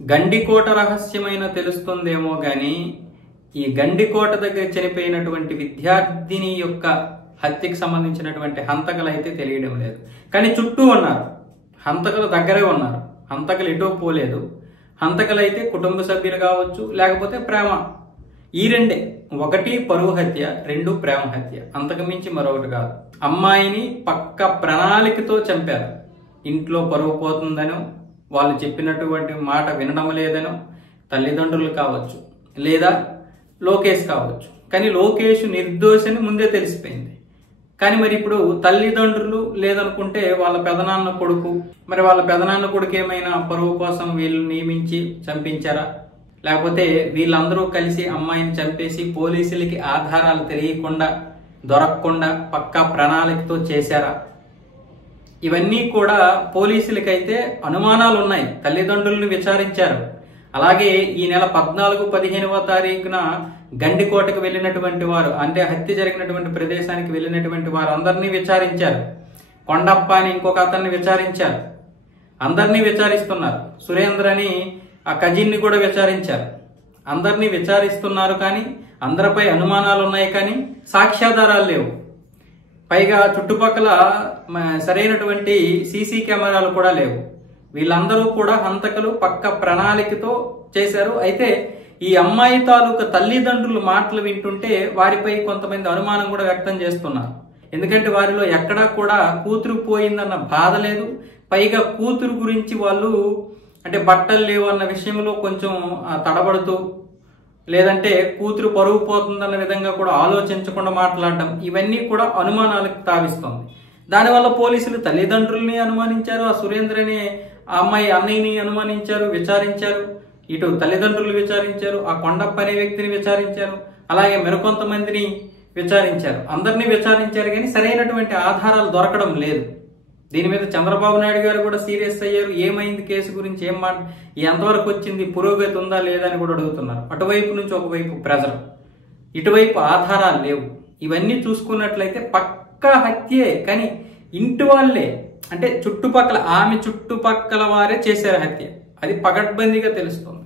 గండికోట రహస్యమైన తెలుస్తుందేమో గాని ఈ గండికోట దగ్గర చనిపోయినటువంటి విద్యార్థిని యొక్క హత్యకు సంబంధించినటువంటి హంతకులు అయితే తెలియడం లేదు. కానీ చుట్టూ ఉన్నారు, హంతకులు దగ్గరే ఉన్నారు. హంతకులు ఎటో పోలేదు. హంతకులు అయితే కుటుంబ సభ్యులు కావచ్చు, లేకపోతే ప్రేమ. ఈ రెండే, ఒకటి పరువు హత్య, రెండు ప్రేమ హత్య, అంతకు మించి మరొకటి కాదు. అమ్మాయిని పక్క ప్రణాళికతో చంపారు. ఇంట్లో పరువు పోతుందనో, వాళ్ళు చెప్పినటువంటి మాట వినడం లేదనో తల్లిదండ్రులు కావచ్చు, లేదా లోకేష్ కావచ్చు. కానీ లోకేష్ నిర్దోషని ముందే తెలిసిపోయింది. కానీ మరి ఇప్పుడు తల్లిదండ్రులు లేదనుకుంటే వాళ్ళ పెదనాన్న కొడుకు, మరి వాళ్ళ పెదనాన్న కొడుకు ఏమైనా పరువు కోసం వీళ్ళు నియమించి చంపించారా, లేకపోతే వీళ్ళందరూ కలిసి అమ్మాయిని చంపేసి పోలీసులకి ఆధారాలు తెలియకుండా దొరకకుండా పక్కా ప్రణాళికతో చేశారా? ఇవన్నీ కూడా పోలీసులకైతే అనుమానాలు ఉన్నాయి. తల్లిదండ్రులను విచారించారు. అలాగే ఈ నెల 14, 15వ తారీఖున గండికోటకు వెళ్ళినటువంటి వారు, అంటే హత్య జరిగినటువంటి ప్రదేశానికి వెళ్ళినటువంటి వారు అందరినీ విచారించారు. కొండప్ప అని ఇంకొక అతన్ని విచారించారు. అందరినీ విచారిస్తున్నారు. సురేంద్ర అని ఆ కజిన్ని కూడా విచారించారు. అందరినీ విచారిస్తున్నారు. కానీ అందరిపై అనుమానాలు ఉన్నాయి. కానీ సాక్ష్యాధారాలు లేవు. పైగా చుట్టుపక్కల సరైనటువంటి సీసీ కెమెరాలు కూడా లేవు. వీళ్ళందరూ కూడా హంతకులు పక్క ప్రణాళికతో చేశారు. అయితే ఈ అమ్మాయి తాలూకు తల్లిదండ్రులు మాటలు వింటుంటే వారిపై కొంతమంది అనుమానం కూడా వ్యక్తం చేస్తున్నారు. ఎందుకంటే వారిలో ఎక్కడా కూడా కూతురు పోయిందన్న బాధ లేదు. పైగా కూతురు గురించి వాళ్ళు అంటే బట్టలు లేవు అన్న విషయంలో కొంచెం తడబడుతూ, లేదంటే కూతురు పరువు పోతుందన్న విధంగా కూడా ఆలోచించకుండా మాట్లాడడం, ఇవన్నీ కూడా అనుమానాలకు తావిస్తుంది. దానివల్ల పోలీసులు తల్లిదండ్రుల్ని అనుమానించారు, ఆ సురేంద్రని ఆ అమ్మాయి అన్నయ్యని అనుమానించారు, విచారించారు. ఇటు తల్లిదండ్రులు విచారించారు, ఆ కొండప్ప అనే వ్యక్తిని విచారించారు, అలాగే మరికొంతమందిని విచారించారు. అందరినీ విచారించారు. కానీ సరైనటువంటి ఆధారాలు దొరకడం లేదు. దీని మీద చంద్రబాబు నాయుడు గారు కూడా సీరియస్ అయ్యారు. ఏమైంది కేసు గురించి, ఎంతవరకు వచ్చింది, పురోగతి ఉందా లేదా అని కూడా అడుగుతున్నారు. అటువైపు నుంచి ఒకవైపు ప్రెజర్, ఇటువైపు ఆధారాలు లేవు. ఇవన్నీ చూసుకున్నట్లయితే పక్కా హత్యే. కానీ ఇంటి వాళ్ళే, అంటే చుట్టుపక్కల ఆమె చుట్టుపక్కల వారే చేశారు హత్య. అది పకడ్బందీగా తెలుస్తుంది.